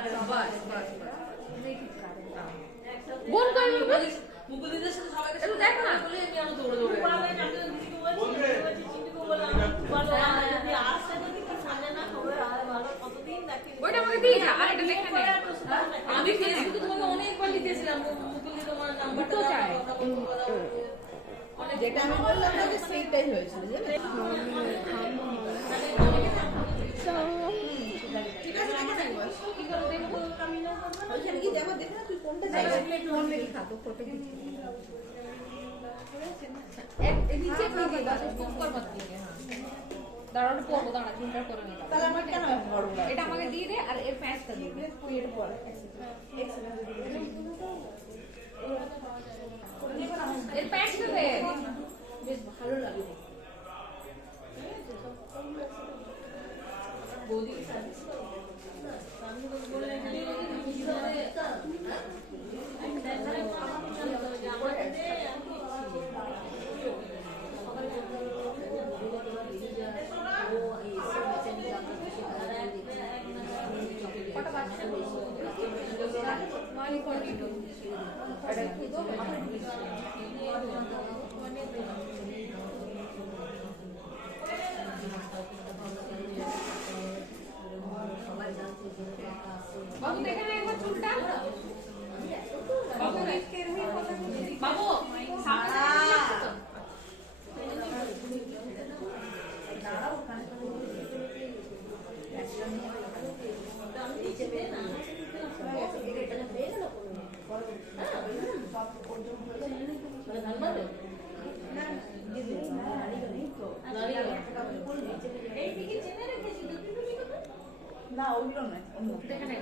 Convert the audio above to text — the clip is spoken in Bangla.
বাস বাস বোন কই মুকুলিদের সাথে সবাইকে একটু দেখো না বলে আমি আরো দৌড়ে দৌড়ে ওইটা আমাকে দিয়ে যা আর এটা দেখে নে আমি ফেসবুকে তোমাকে অনেকবার লিখেছিলাম মুকুলি তোমার নাম্বারটা চাই যেটা আমি বললাম যে সেইটাই হয়েছিল জানেন ঠিক আছে দেখে নেব কি করে দেখবো ওইখানে কি যাবো দেখে না তুই কোনটা চাইছিস চাইছিস ফোন দেখি খাবো ফটো দিচ্ছি এক নিচে দিয়ে দাও স্টপ কর মত দিয়ে হ্যাঁ দাঁড়ানো পড়বো দাঁড়া চিন্তা করে নিলাম তাহলে আমার কেন বড় এটা আমাকে দিয়ে দে আর এর প্যাচটা দিয়ে দে তুই এটা পড় এর প্যাচটা দে বেশ ভালো লাগে বৌদি সার্ভিস করো আমি তো বললেন বাবু দেখে না একবার চুলটা বাবু বাবু সামনে না ওগুলো নয় দেখে না